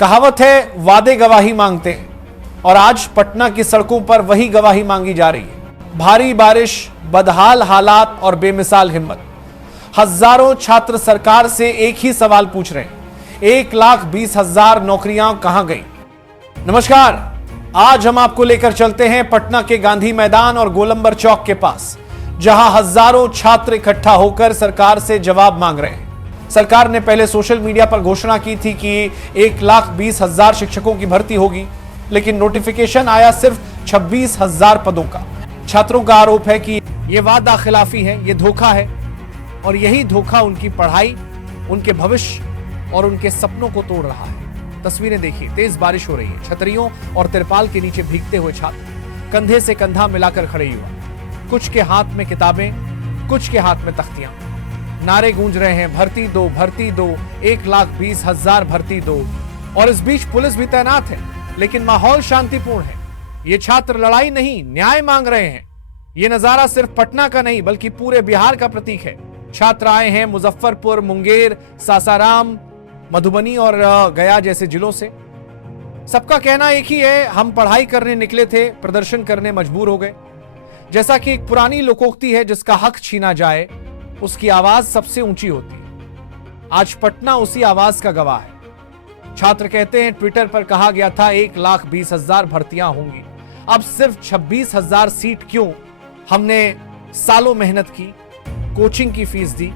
कहावत है, वादे गवाही मांगते हैं, और आज पटना की सड़कों पर वही गवाही मांगी जा रही है। भारी बारिश, बदहाल हालात और बेमिसाल हिम्मत। हजारों छात्र सरकार से एक ही सवाल पूछ रहे हैं, 1,20,000 नौकरियां कहां गई? नमस्कार, आज हम आपको लेकर चलते हैं पटना के गांधी मैदान और गोलंबर चौक के पास, जहां हजारों छात्र इकट्ठा होकर सरकार से जवाब मांग रहे हैं। सरकार ने पहले सोशल मीडिया पर घोषणा की थी कि 1,20,000 शिक्षकों की भर्ती होगी, लेकिन नोटिफिकेशन आया सिर्फ 26,000 पदों का। छात्रों का आरोप है कि यह वादा खिलाफी है, यह धोखा है, और यही धोखा उनकी पढ़ाई, उनके भविष्य और उनके सपनों को तोड़ रहा है। तस्वीरें देखिए, तेज बारिश हो रही है, छतरियों और तिरपाल के नीचे भीगते हुए छात्र, कंधे से कंधा मिलाकर खड़े युवा, कुछ के हाथ में किताबें, कुछ के हाथ में तख्तियां। नारे गूंज रहे हैं, भर्ती दो, भर्ती दो, 1,20,000 भर्ती दो। और इस बीच पुलिस भी तैनात है, लेकिन माहौल शांतिपूर्ण है। ये छात्र लड़ाई नहीं, न्याय मांग रहे हैं। ये नजारा सिर्फ पटना का नहीं, बल्कि पूरे बिहार का प्रतीक है। छात्र आए हैं मुजफ्फरपुर, मुंगेर, सासाराम, मधुबनी और गया जैसे जिलों से। सबका कहना एक ही है, हम पढ़ाई करने निकले थे, प्रदर्शन करने मजबूर हो गए। जैसा कि एक पुरानी लोकोक्ति है, जिसका हक छीना जाए उसकी आवाज सबसे ऊंची होती है। आज पटना उसी आवाज का गवाह है। छात्र कहते हैं, ट्विटर पर कहा गया था 1,20,000 भर्तियां होंगी, अब सिर्फ 26,000 सीट क्यों? हमने सालों मेहनत की, कोचिंग की फीस दी,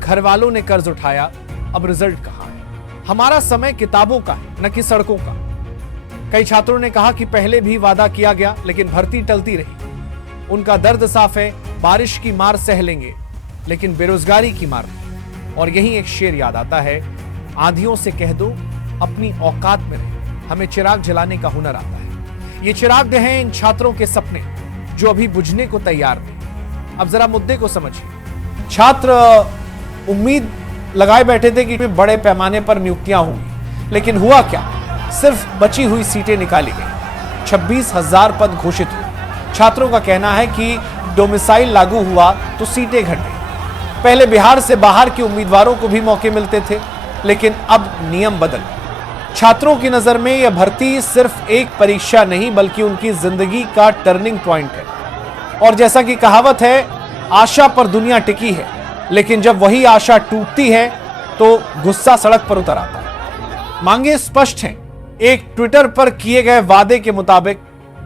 घर वालों ने कर्ज उठाया, अब रिजल्ट कहां है? हमारा समय किताबों का है, न कि सड़कों का। कई छात्रों ने कहा कि पहले भी वादा किया गया, लेकिन भर्ती टलती रही। उनका दर्द साफ है, बारिश की मार सह लेंगे, लेकिन बेरोजगारी की मार नहीं। और यही एक शेर याद आता है, आंधियों से कह दो अपनी औकात में रहे, हमें चिराग जलाने का हुनर आता है। ये चिराग हैं इन छात्रों के सपने, जो अभी बुझने को तैयार नहीं। अब जरा मुद्दे को समझिए। छात्र उम्मीद लगाए बैठे थे कि बड़े पैमाने पर नियुक्तियां होंगी, लेकिन हुआ क्या? सिर्फ बची हुई सीटें निकाली गई, 26,000 पद घोषित हुए। छात्रों का कहना है कि डोमिसाइल लागू हुआ तो सीटें घट गई। पहले बिहार से बाहर के उम्मीदवारों को भी मौके मिलते थे, लेकिन अब नियम बदल। छात्रों की नजर में यह भर्ती सिर्फ एक परीक्षा नहीं, बल्कि उनकी जिंदगी का टर्निंग पॉइंट है। और जैसा कि कहावत है, आशा पर दुनिया टिकी है, लेकिन जब वही आशा टूटती है तो गुस्सा सड़क पर उतर आता है। मांगे स्पष्ट हैं, एक ट्विटर पर किए गए वादे के मुताबिक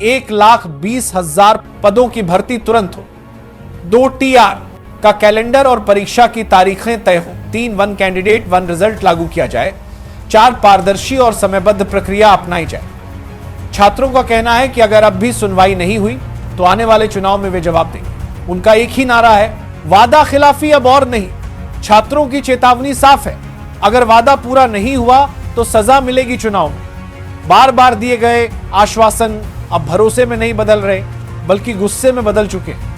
1,20,000 पदों की भर्ती तुरंत हो, 2 TR का कैलेंडर और परीक्षा की तारीखें तय हो, 3 वन कैंडिडेट 1 रिजल्ट लागू किया जाए, 4 पारदर्शी और समयबद्ध प्रक्रिया अपनाई जाए। छात्रों का कहना है कि अगर अब भी सुनवाई नहीं हुई तो आने वाले चुनाव में वे जवाब देंगे। उनका एक ही नारा है, वादा खिलाफी अब और नहीं। छात्रों की चेतावनी साफ है, अगर वादा पूरा नहीं हुआ तो सजा मिलेगी चुनाव में। बार बार दिए गए आश्वासन अब भरोसे में नहीं बदल रहे, बल्कि गुस्से में बदल चुके हैं।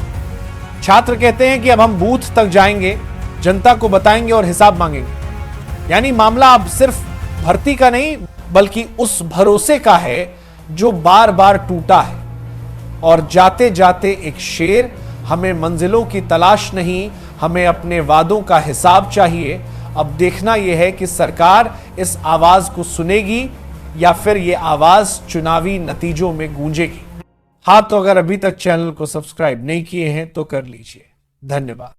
छात्र कहते हैं कि अब हम बूथ तक जाएंगे, जनता को बताएंगे और हिसाब मांगेंगे। यानी मामला अब सिर्फ भर्ती का नहीं, बल्कि उस भरोसे का है जो बार बार टूटा है। और जाते जाते एक शेर, हमें मंजिलों की तलाश नहीं, हमें अपने वादों का हिसाब चाहिए। अब देखना यह है कि सरकार इस आवाज को सुनेगी या फिर यह आवाज चुनावी नतीजों में गूंजेगी। हाँ, तो अगर अभी तक चैनल को सब्सक्राइब नहीं किए हैं तो कर लीजिए। धन्यवाद।